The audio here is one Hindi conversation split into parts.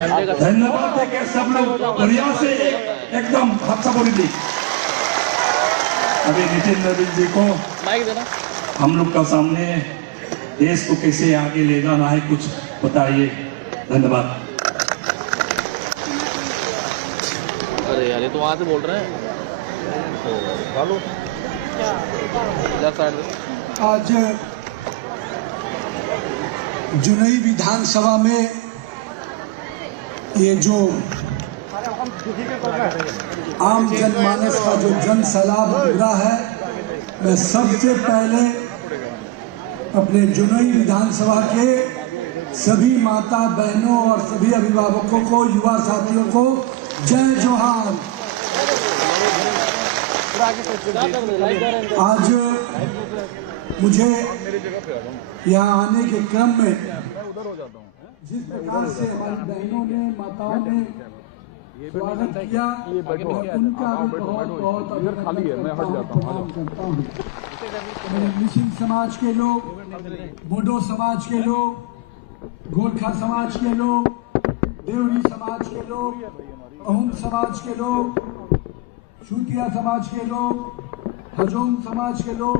धन्यवाद देके सब लोग बढ़िया से एकदम हाथ बोली दी। अभी नितिन नवीन जी को हम लोग का सामने देश को कैसे आगे ले जाना है कुछ बताइए। धन्यवाद। अरे यार ये तो वहां से बोल रहे हैं। आज जुनई विधानसभा में ये जो आम जनमानस का जो जन सलाह पूरा है, मैं सबसे पहले अपने जुनई विधानसभा के सभी माता बहनों और सभी अभिभावकों को, युवा साथियों को जय जोहार। आज मुझे यहाँ आने के क्रम में जिस प्रकार से हमारी बहनों ने, माताओं ने स्वागत किया, उनका भी बहुत बहुत प्रणाम करता हूँ। मेरे मिसिंग समाज के लोग, बोडो समाज के लोग, गोरखा समाज के लोग, देवरी समाज के लोग, अहुम समाज के लोग, शूटिया समाज के लोग, हजोम समाज के लोग,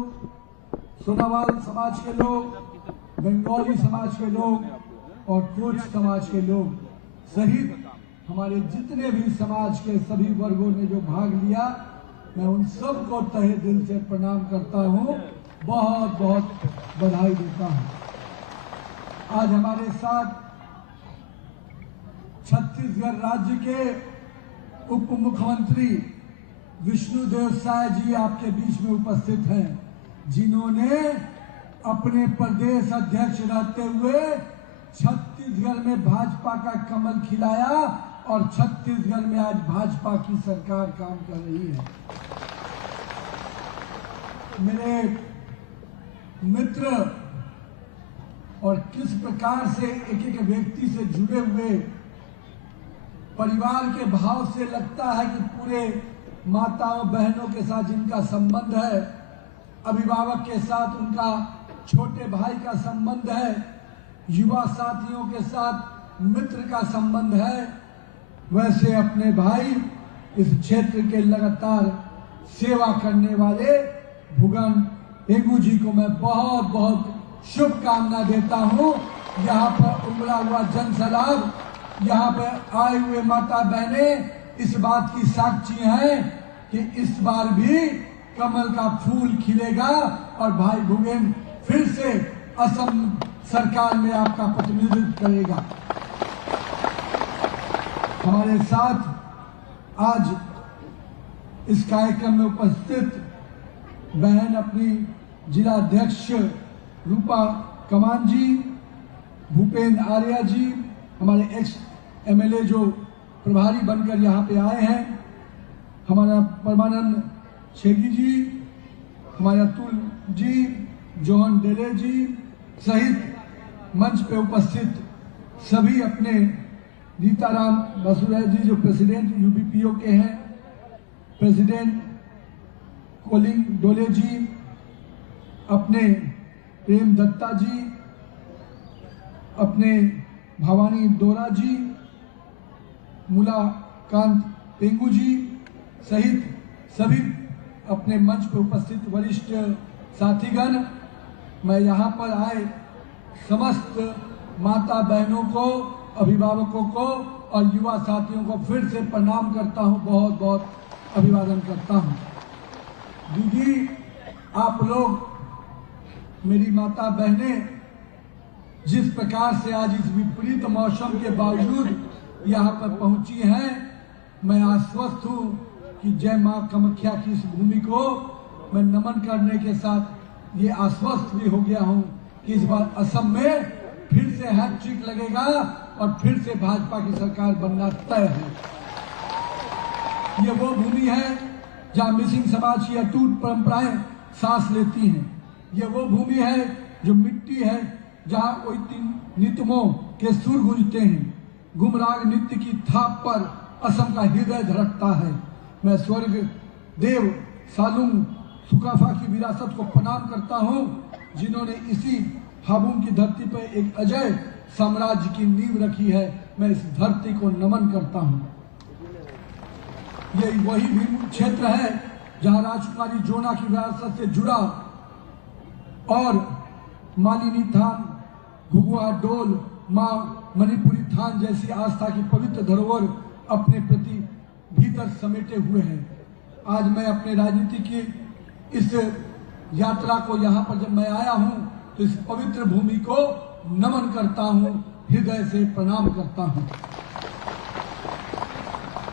सोनावाल समाज के लोग, बंगाली समाज के लोग और कोच समाज के लोग सहित हमारे जितने भी समाज के सभी वर्गों ने जो भाग लिया, मैं उन सबको तहे दिल से प्रणाम करता हूं, बहुत बहुत बधाई देता हूं। आज हमारे साथ छत्तीसगढ़ राज्य के उप मुख्यमंत्री विष्णुदेव साय जी आपके बीच में उपस्थित हैं, जिन्होंने अपने प्रदेश अध्यक्ष रहते हुए छत्तीसगढ़ में भाजपा का कमल खिलाया और छत्तीसगढ़ में आज भाजपा की सरकार काम कर रही है। मेरे मित्र और किस प्रकार से एक एक व्यक्ति से जुड़े हुए परिवार के भाव से लगता है कि पूरे माताओं बहनों के साथ जिनका संबंध है, अभिभावक के साथ उनका छोटे भाई का संबंध है, युवा साथियों के साथ मित्र का संबंध है, वैसे अपने भाई इस क्षेत्र के लगातार सेवा करने वाले भुगन हेगू जी को मैं बहुत बहुत शुभकामना देता हूं। यहाँ पर उमड़ा हुआ जन सलाब, यहाँ पर आए हुए माता बहनें इस बात की साक्षी हैं कि इस बार भी कमल का फूल खिलेगा और भाई भुगेन फिर से असम सरकार में आपका प्रतिनिधित्व करेगा। हमारे साथ आज इस कार्यक्रम में उपस्थित बहन अपनी जिला अध्यक्ष रूपा कमान जी, भूपेंद्र आर्या जी, हमारे एक्स एमएलए जो प्रभारी बनकर यहाँ पे आए हैं, हमारा परमानंद छेगी जी, हमारे अतुल जी, जोहन डेले जी सहित मंच पे उपस्थित सभी अपने रीताराम बसुराय जी जो प्रेसिडेंट यूबीपीओ के हैं, प्रेसिडेंट कोलिंग डोले जी, अपने प्रेम दत्ता जी, अपने भवानी दोरा जी, मुलाकांत पेंगू जी सहित सभी अपने मंच पर उपस्थित वरिष्ठ साथीगण, मैं यहाँ पर आए समस्त माता बहनों को, अभिभावकों को और युवा साथियों को फिर से प्रणाम करता हूँ, बहुत बहुत अभिवादन करता हूँ। दीदी, आप लोग मेरी माता बहनें जिस प्रकार से आज इस विपरीत मौसम के बावजूद यहाँ पर पहुँची हैं, मैं आश्वस्त हूँ कि जय माँ कामाख्या की इस भूमि को मैं नमन करने के साथ ये आश्वस्त भी हो गया हूँ कि इस बार असम में फिर से हैट्रिक लगेगा और फिर से भाजपा की सरकार बनना तय है। ये वो भूमि है जहाँ मिसिंग समाज की अटूट परंपराएं सांस लेती हैं। ये वो भूमि है जो मिट्टी है जहाँ कोई नितमों के सुर गूंजते हैं। गुमराग नृत्य की थाप पर असम का हृदय धड़कता है। मैं स्वर्ग देव सालुंग सुकाफा की विरासत को प्रणाम करता हूँ, जिन्होंने इसी हाबुम की धरती पर एक अजय साम्राज्य की नींव रखी है, मैं इस धरती को नमन करता हूं। ये वही भी क्षेत्र है जहां राजकुमारी जोना की विरासत से जुड़ा और मालिनी थान, घुघुआ डोल, मां मणिपुरी थान जैसी आस्था की पवित्र धरोहर अपने प्रति भीतर समेटे हुए हैं। आज मैं अपने राजनीति की इस यात्रा को यहाँ पर जब मैं आया हूँ तो इस पवित्र भूमि को नमन करता हूँ, हृदय से प्रणाम करता हूँ।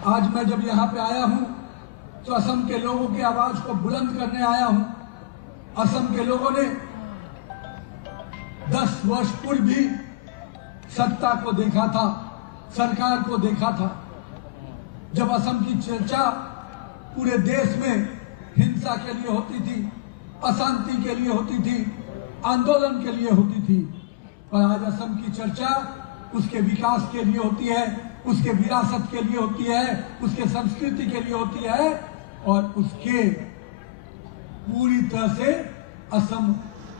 आज मैं जब यहाँ पे आया हूँ तो असम के लोगों की आवाज को बुलंद करने आया हूँ। असम के लोगों ने 10 वर्ष पूर्व भी सत्ता को देखा था, सरकार को देखा था। जब असम की चर्चा पूरे देश में हिंसा के लिए होती थी, अशांति के लिए होती थी, आंदोलन के लिए होती थी, और आज असम की चर्चा उसके विकास के लिए होती है, उसके विरासत के लिए होती है, उसके संस्कृति के लिए होती है, और उसके पूरी तरह से असम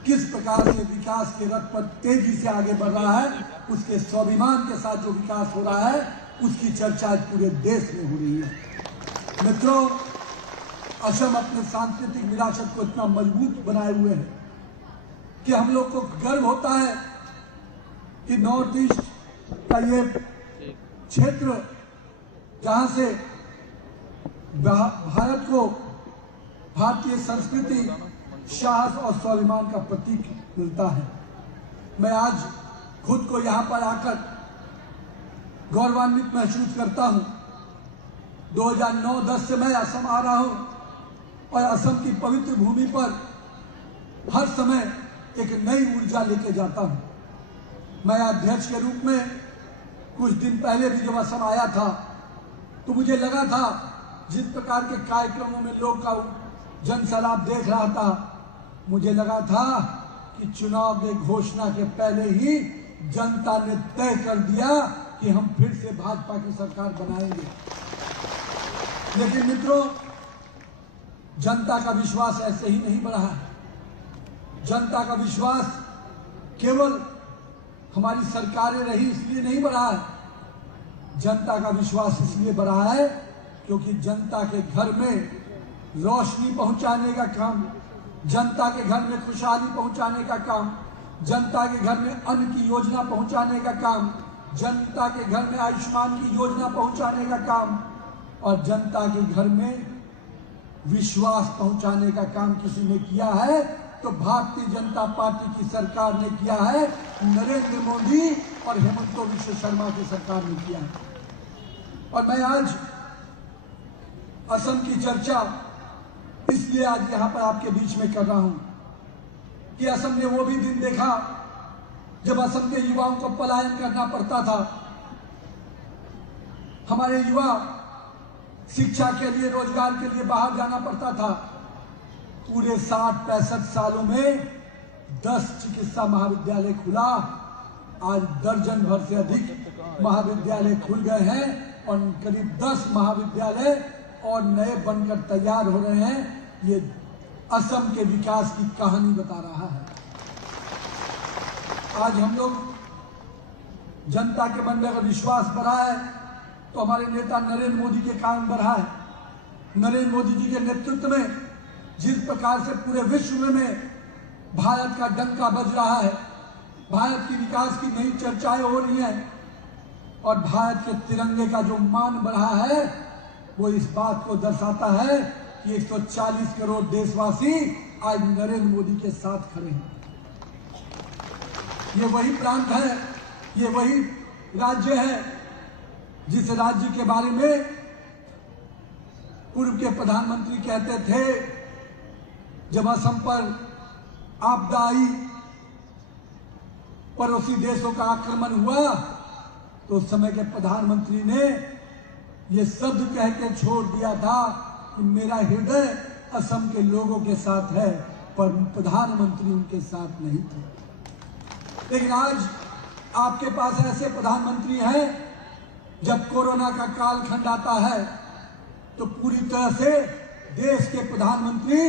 किस प्रकार से विकास के रथ पर तेजी से आगे बढ़ रहा है, उसके स्वाभिमान के साथ जो विकास हो रहा है, उसकी चर्चा आज पूरे देश में हो रही है। मित्रों, असम अपने सांस्कृतिक विरासत को इतना मजबूत बनाए हुए है कि हम लोग को गर्व होता है कि नॉर्थ ईस्ट का ये क्षेत्र जहां से भारत को भारतीय संस्कृति, साहस और स्वाभिमान का प्रतीक मिलता है। मैं आज खुद को यहाँ पर आकर गौरवान्वित महसूस करता हूँ। 2009-10 से मैं असम आ रहा हूँ और असम की पवित्र भूमि पर हर समय एक नई ऊर्जा लेके जाता हूँ। मैं अध्यक्ष के रूप में कुछ दिन पहले भी जब असम आया था तो मुझे लगा था जिस प्रकार के कार्यक्रमों में लोग का जनसैलाब देख रहा था, मुझे लगा था कि चुनाव की घोषणा के पहले ही जनता ने तय कर दिया कि हम फिर से भाजपा की सरकार बनाएंगे। लेकिन मित्रों, जनता का विश्वास ऐसे ही नहीं बढ़ा है। जनता का विश्वास केवल हमारी सरकारें रही इसलिए नहीं बढ़ा है। जनता का विश्वास इसलिए बढ़ा है क्योंकि जनता के घर में रोशनी पहुंचाने का काम, जनता के घर में खुशहाली पहुंचाने का काम, जनता के घर में अन्न की योजना पहुंचाने का काम, जनता के घर में आयुष्मान की योजना पहुंचाने का काम और जनता के घर में विश्वास पहुंचाने का काम किसी ने किया है तो भारतीय जनता पार्टी की सरकार ने किया है। नरेंद्र मोदी और हेमंत बिश्व शर्मा की सरकार ने किया है। और मैं आज असम की चर्चा इसलिए आज यहां पर आपके बीच में कर रहा हूं कि असम ने वो भी दिन देखा जब असम के युवाओं को पलायन करना पड़ता था। हमारे युवा शिक्षा के लिए, रोजगार के लिए बाहर जाना पड़ता था। पूरे 60-65 सालों में 10 चिकित्सा महाविद्यालय खुला, आज दर्जन भर से अधिक महाविद्यालय खुल गए हैं और करीब 10 महाविद्यालय और नए बनकर तैयार हो रहे हैं। ये असम के विकास की कहानी बता रहा है। आज हम लोग जनता के मन में अगर विश्वास बढ़ा है तो हमारे नेता नरेंद्र मोदी के कारण बढ़ा है। नरेंद्र मोदी जी के नेतृत्व में जिस प्रकार से पूरे विश्व में भारत का डंका बज रहा है, भारत की विकास की नई चर्चाएं हो रही हैं और भारत के तिरंगे का जो मान बढ़ा है वो इस बात को दर्शाता है कि 140 करोड़ देशवासी आज नरेंद्र मोदी के साथ खड़े हैं। ये वही प्रांत है, ये वही राज्य है जिस राज्य के बारे में पूर्व के प्रधानमंत्री कहते थे जब असम पर आपदा आई, पड़ोसी देशों का आक्रमण हुआ तो उस समय के प्रधानमंत्री ने ये शब्द कह के छोड़ दिया था कि मेरा हृदय असम के लोगों के साथ है, पर प्रधानमंत्री उनके साथ नहीं थे। लेकिन आज आपके पास ऐसे प्रधानमंत्री हैं, जब कोरोना का कालखंड आता है तो पूरी तरह से देश के प्रधानमंत्री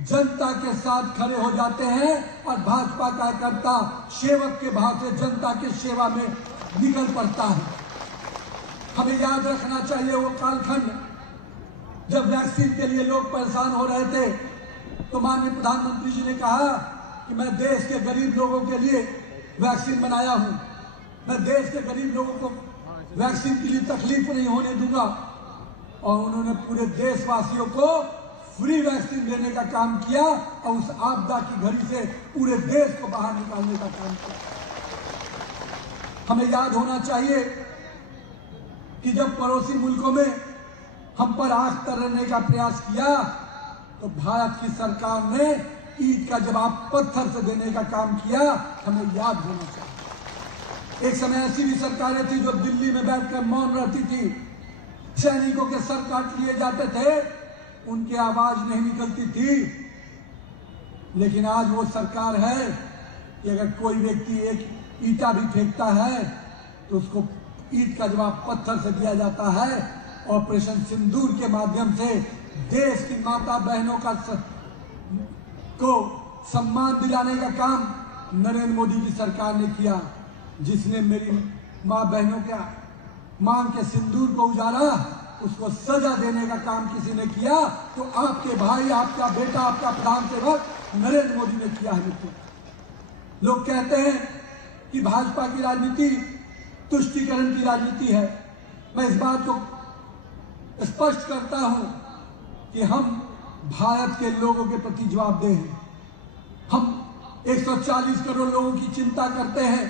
जनता के साथ खड़े हो जाते हैं और भाजपा कार्यकर्ता सेवक के भाव से जनता के सेवा में निकल पड़ता है। हमें याद रखना चाहिए वो कालखंड जब वैक्सीन के लिए लोग परेशान हो रहे थे, तो माननीय प्रधानमंत्री जी ने कहा कि मैं देश के गरीब लोगों के लिए वैक्सीन बनाया हूं, मैं देश के गरीब लोगों को वैक्सीन के लिए तकलीफ नहीं होने दूंगा। और उन्होंने पूरे देशवासियों को फ्री वैक्सीन देने का काम किया और उस आपदा की घड़ी से पूरे देश को बाहर निकालने का काम किया। हमें याद होना चाहिए कि जब पड़ोसी मुल्कों में हम पर आंख तरने का प्रयास किया तो भारत की सरकार ने ईंट का जवाब पत्थर से देने का काम किया। हमें याद होना चाहिए। एक समय ऐसी भी सरकारें थी जो दिल्ली में बैठकर मौन रहती थी, सैनिकों के सर काट लिए जाते थे, उनकी आवाज नहीं निकलती थी। लेकिन आज वो सरकार है कि अगर कोई व्यक्ति एक ईंटा भी फेंकता है तो उसको ईंट का जवाब पत्थर से दिया जाता है। ऑपरेशन सिंदूर के माध्यम से देश की माता बहनों को सम्मान दिलाने का काम नरेंद्र मोदी की सरकार ने किया, जिसने मेरी मां बहनों के मांग के सिंदूर को उजाड़ा, उसको सजा देने का काम किसी ने किया तो आपके भाई, आपका बेटा, आपका प्रधान सेवक नरेंद्र मोदी ने किया है। मित्रों, लोग कहते हैं कि भाजपा की राजनीति तुष्टीकरण की राजनीति है। मैं इस बात को स्पष्ट करता हूं कि हम भारत के लोगों के प्रति जवाबदेह हैं। हम 140 करोड़ लोगों की चिंता करते हैं।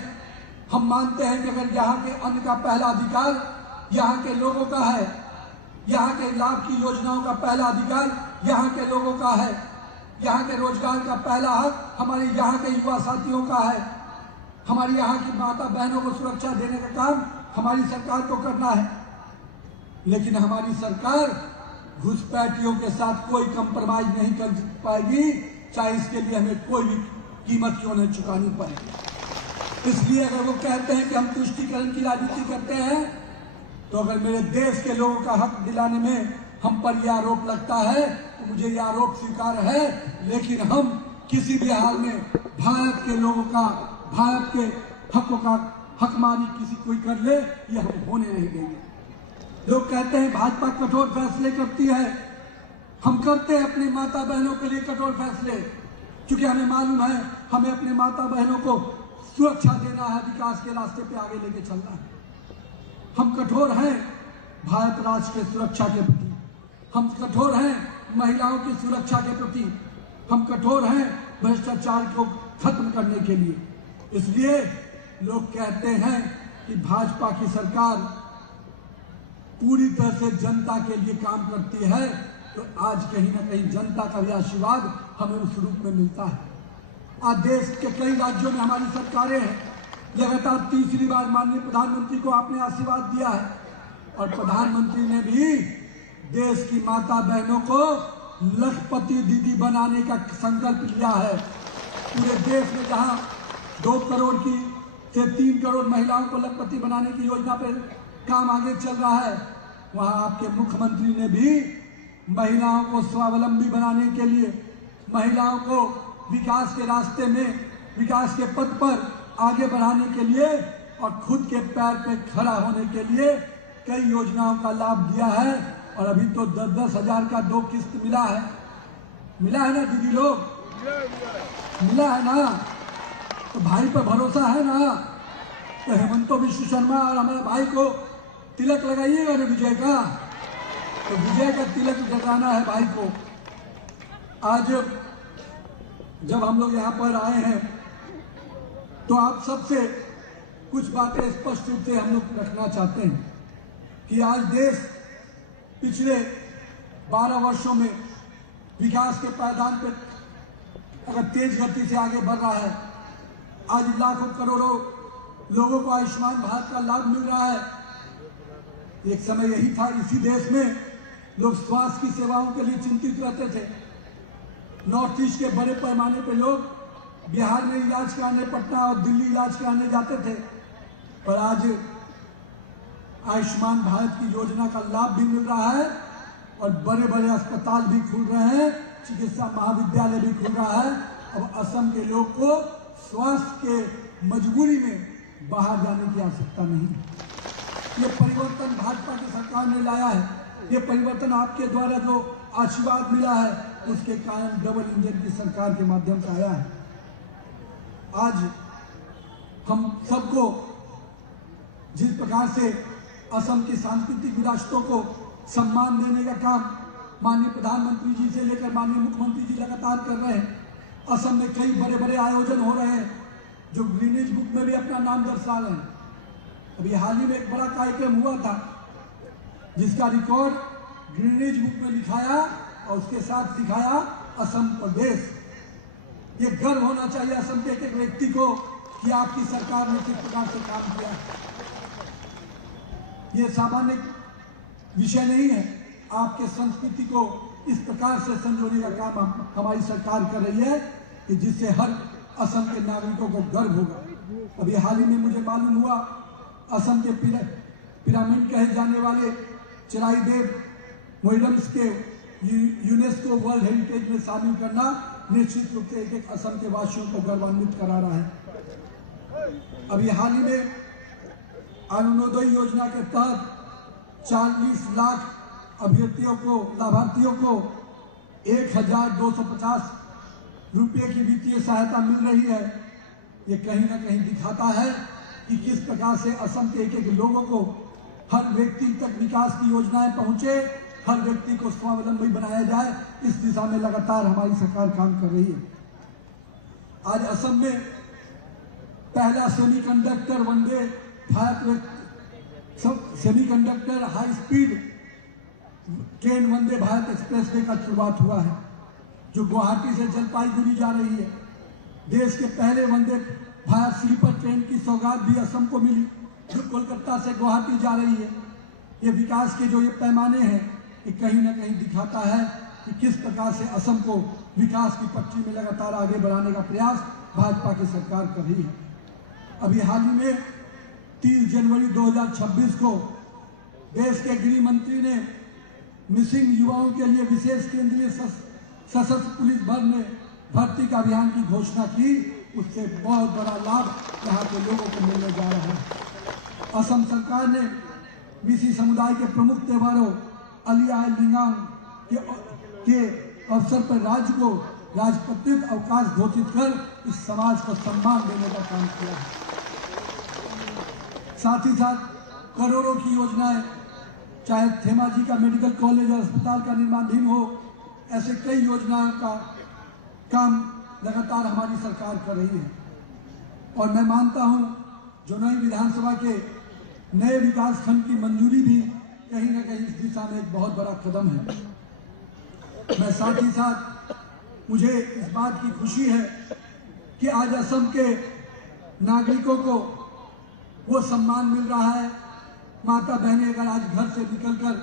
हम मानते हैं कि अगर यहाँ के अन्न का पहला अधिकार यहाँ के लोगों का है, यहाँ के लाभ की योजनाओं का पहला अधिकार यहाँ के लोगों का है, यहाँ के रोजगार का पहला हक हमारे यहाँ के युवा साथियों का है, हमारी यहाँ की माता बहनों को सुरक्षा देने का काम हमारी सरकार को करना है। लेकिन हमारी सरकार घुसपैठियों के साथ कोई कंप्रोमाइज नहीं कर पाएगी, चाहे इसके लिए हमें कोई भी कीमत क्यों नहीं चुकानी पड़े। इसलिए अगर वो कहते हैं कि हम तुष्टीकरण की राजनीति करते हैं, तो अगर मेरे देश के लोगों का हक दिलाने में हम पर यह आरोप लगता है तो मुझे यह आरोप स्वीकार है। लेकिन हम किसी भी हाल में भारत के लोगों का, भारत के हकों का हकमानी किसी कोई कर ले, ये हम होने नहीं देंगे। लोग कहते हैं भाजपा कठोर फैसले करती है, हम करते हैं अपनी माता बहनों के लिए कठोर फैसले, क्योंकि हमें मालूम है हमें अपने माता बहनों को सुरक्षा देना है, विकास के रास्ते पे आगे लेके चलना है। हम कठोर हैं भारत राष्ट्र के सुरक्षा के प्रति, हम कठोर हैं महिलाओं की सुरक्षा के प्रति, हम कठोर हैं भ्रष्टाचार को खत्म करने के लिए। इसलिए लोग कहते हैं कि भाजपा की सरकार पूरी तरह से जनता के लिए काम करती है, तो आज कहीं ना कहीं जनता का भी आशीर्वाद हमें उस रूप में मिलता है। आज देश के कई राज्यों में हमारी सरकारें हैं, लगातार तीसरी बार माननीय प्रधानमंत्री को आपने आशीर्वाद दिया है और प्रधानमंत्री ने भी देश की माता बहनों को लखपति दीदी बनाने का संकल्प लिया है। पूरे देश में जहां 2 करोड़ की से 3 करोड़ महिलाओं को लखपति बनाने की योजना पर काम आगे चल रहा है, वहां आपके मुख्यमंत्री ने भी महिलाओं को स्वावलंबी बनाने के लिए, महिलाओं को विकास के रास्ते में, विकास के पथ पर आगे बढ़ाने के लिए और खुद के पैर पे खड़ा होने के लिए कई योजनाओं का लाभ दिया है। और अभी तो 10-10 हजार का 2 किस्त मिला है ना दीदी लोग, मिला है ना? तो भाई पर भरोसा है ना? तो हेमंतो विश्व शर्मा और हमारे भाई को तिलक लगाइएगा ना विजय का, तो विजय का तिलक लगाना है भाई को। आज जब हम लोग यहाँ पर आए हैं तो आप सबसे कुछ बातें स्पष्ट रूप से हम लोग रखना चाहते हैं कि आज देश पिछले 12 वर्षों में विकास के पायदान पर अगर तेज गति से आगे बढ़ रहा है। आज लाखों करोड़ों लोगों को आयुष्मान भारत का लाभ मिल रहा है। एक समय यही था, इसी देश में लोग स्वास्थ्य की सेवाओं के लिए चिंतित रहते थे। नॉर्थ ईस्ट के बड़े पैमाने पर लोग बिहार में इलाज कराने, पटना और दिल्ली इलाज कराने जाते थे, पर आज आयुष्मान भारत की योजना का लाभ भी मिल रहा है और बड़े बड़े अस्पताल भी खुल रहे हैं चिकित्सा महाविद्यालय भी खुल रहा है। अब असम के लोग को स्वास्थ्य के मजबूरी में बाहर जाने की आवश्यकता नहीं। ये परिवर्तन भाजपा की सरकार ने लाया है। ये परिवर्तन आपके द्वारा जो आशीर्वाद मिला है उसके कारण डबल इंजन की सरकार के माध्यम से आया है। आज हम सबको जिस प्रकार से असम की सांस्कृतिक विरासतों को सम्मान देने का काम माननीय प्रधानमंत्री जी से लेकर माननीय मुख्यमंत्री जी लगातार कर रहे हैं। असम में कई बड़े बड़े आयोजन हो रहे हैं जो ग्रीनिज बुक में भी अपना नाम दर्शा रहे हैं। अभी हाल ही में एक बड़ा कार्यक्रम हुआ था जिसका रिकॉर्ड ग्रीनिज बुक में लिखाया और उसके साथ दिखाया असम प्रदेश। ये गर्व होना चाहिए असम के एक व्यक्ति को कि आपकी सरकार ने किस प्रकार से काम किया। ये सामान्य विषय नहीं है। आपके संस्कृति को इस प्रकार से संजोने का काम हमारी सरकार कर रही है कि जिससे हर असम के नागरिकों को गर्व होगा। अभी हाल ही में मुझे मालूम हुआ असम के पिरामिड कहे जाने वाले चिराईदेव मोइरम्स के यूनेस्को वर्ल्ड हेरिटेज में शामिल करना निश्चित रूप से एक असम के वासियों को गौरवान्वित करा रहा है। अभी हाल ही में अरुणोदय योजना के तहत 40 लाख अभ्यर्थियों को लाभार्थियों को 1250 रुपये की वित्तीय सहायता मिल रही है। ये कहीं ना कहीं दिखाता है कि किस प्रकार से असम के एक लोगों को हर व्यक्ति तक विकास की योजनाएं पहुंचे, हर व्यक्ति को स्वावलंबी बनाया जाए। इस दिशा में लगातार हमारी सरकार काम कर रही है। आज असम में पहला semiconductor Vande Bharat semiconductor high speed train Vande Bharat expressway का शुरुआत हुआ है जो गुवाहाटी से जलपाईगुड़ी जा रही है। देश के पहले वंदे भारत स्लीपर ट्रेन की सौगात भी असम को मिली जो कोलकाता से गुवाहाटी जा रही है। ये विकास के जो ये पैमाने हैं ये कहीं ना कहीं दिखाता है कि किस प्रकार से असम को विकास की पटरी में लगातार आगे बढ़ाने का प्रयास भाजपा की सरकार कर रही है। अभी हाल ही में 30 जनवरी 2026 को देश के गृह मंत्री ने मिसिंग युवाओं के लिए विशेष केंद्रीय सशस्त्र पुलिस बल में भर्ती का अभियान की घोषणा की। उससे बहुत बड़ा लाभ यहाँ के लोगों को मिलने जा रहा है। असम सरकार ने मिसी समुदाय के प्रमुख त्योहारों अलिया लिंगांग के अवसर पर राज्य को राजपत्रित अवकाश घोषित कर इस समाज को सम्मान देने का काम किया है। साथ ही साथ करोड़ों की योजनाएं, चाहे धेमाजी का मेडिकल कॉलेज और अस्पताल का निर्माणाधीन हो, ऐसे कई योजनाओं का काम लगातार हमारी सरकार कर रही है। और मैं मानता हूं जो नई विधानसभा के नए विकास खंड की मंजूरी भी कहीं ना कहीं इस दिशा में एक बहुत बड़ा कदम है। मैं साथ ही साथ मुझे इस बात की खुशी है कि आज असम के नागरिकों को वो सम्मान मिल रहा है। माता बहनें अगर आज घर से निकलकर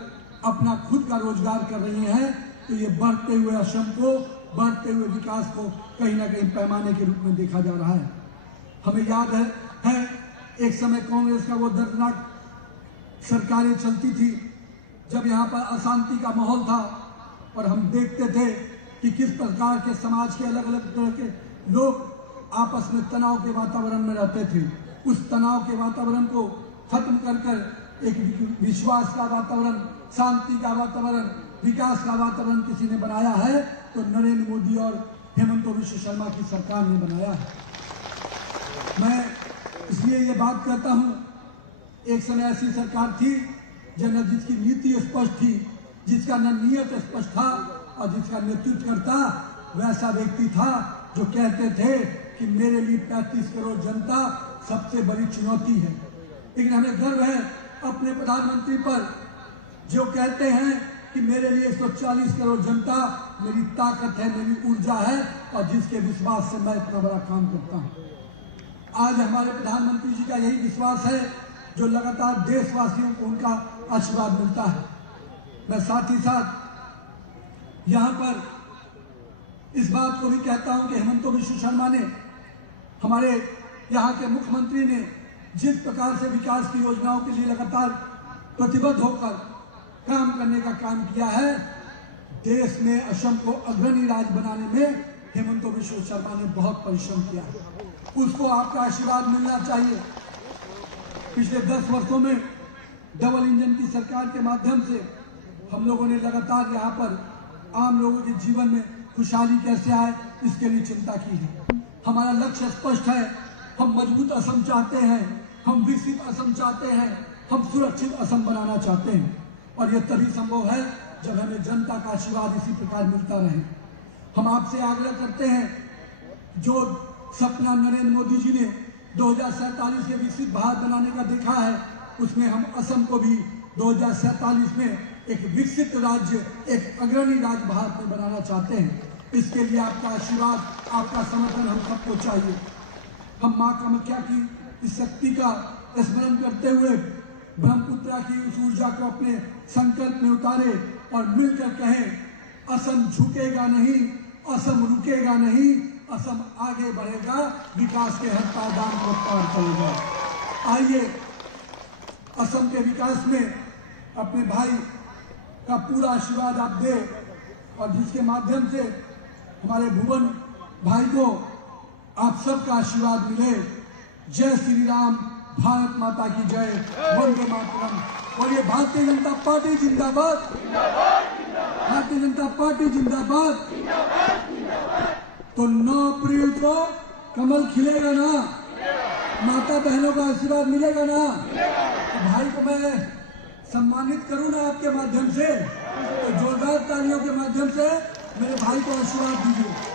अपना खुद का रोजगार कर रही हैं तो ये बढ़ते हुए असम को, बढ़ते हुए विकास को कहीं ना कहीं पैमाने के रूप में देखा जा रहा है। हमें याद है एक समय कांग्रेस का वो दर्दनाक सरकारें चलती थी जब यहाँ पर अशांति का माहौल था और हम देखते थे कि किस प्रकार के समाज के अलग अलग तरह के लोग आपस में तनाव के वातावरण में रहते थे। उस तनाव के वातावरण को खत्म कर एक विश्वास का वातावरण, शांति का वातावरण, विकास का वातावरण किसी ने बनाया है तो नरेंद्र मोदी और हेमंत बिश्व शर्मा की सरकार ने बनाया है। मैं इसलिए ये बात कहता हूँ, एक समय ऐसी सरकार थी जिसकी नीति स्पष्ट थी, जिसका नियत स्पष्ट था और जिसका नेतृत्व करता वैसा व्यक्ति था जो कहते थे कि मेरे लिए 35 करोड़ जनता सबसे बड़ी चुनौती है। लेकिन हमें गर्व है अपने प्रधानमंत्री पर जो कहते हैं कि मेरे लिए 140 करोड़ जनता मेरी ताकत है, मेरी ऊर्जा है और जिसके विश्वास से मैं इतना बड़ा काम करता हूं। आज हमारे प्रधानमंत्री जी का यही विश्वास है जो लगातार देशवासियों को उनका आशीर्वाद मिलता है। मैं साथ ही साथ यहां पर इस बात को भी कहता हूं कि हेमंत बिश्व शर्मा ने, हमारे यहाँ के मुख्यमंत्री ने जिस प्रकार से विकास की योजनाओं के लिए लगातार प्रतिबद्ध होकर काम करने का काम किया है, देश में असम को अग्रणी राज्य बनाने में हेमंत बिश्व शर्मा ने बहुत परिश्रम किया। उसको आपका आशीर्वाद मिलना चाहिए। पिछले 10 वर्षों में डबल इंजन की सरकार के माध्यम से हम लोगों ने लगातार यहाँ पर आम लोगों के जीवन में खुशहाली कैसे आए इसके लिए चिंता की है। हमारा लक्ष्य स्पष्ट है। हम मजबूत असम चाहते हैं, हम विकसित असम चाहते हैं, हम सुरक्षित असम बनाना चाहते हैं और यह तभी संभव है जब हमें जनता का आशीर्वाद इसी प्रकार मिलता रहे। हम आपसे आग्रह करते हैं, जो सपना नरेंद्र मोदी जी ने 2047 के विकसित भारत बनाने का देखा है, उसमें हम असम को भी 2047 में एक विकसित राज्य, एक अग्रणी राज्य भारत में बनाना चाहते हैं। इसके लिए आपका आशीर्वाद, आपका समर्थन हम सबको चाहिए। हम मां कामाख्या की इस शक्ति का स्मरण करते हुए ब्रह्मपुत्रा की उस ऊर्जा को अपने संकल्प में उतारे और मिलकर कहें, असम झुकेगा नहीं, असम रुकेगा नहीं, असम आगे बढ़ेगा, विकास के हर पायदान को पार करेगा। आइए असम के विकास में अपने भाई का पूरा आशीर्वाद आप दें और जिसके माध्यम से हमारे भुवन भाई को आप सबका आशीर्वाद मिले। जय श्री राम, भारत माता की जय, वंदे मातरम। और ये भारतीय जनता पार्टी जिंदाबाद, भारतीय जनता पार्टी जिंदाबाद। तो 9 अप्रैल को कमल खिलेगा ना, माता बहनों का आशीर्वाद मिलेगा ना। तो भाई को मैं सम्मानित करूं ना आपके माध्यम से, तो जोरदार तालियों के माध्यम से मेरे भाई को आशीर्वाद दीजिए।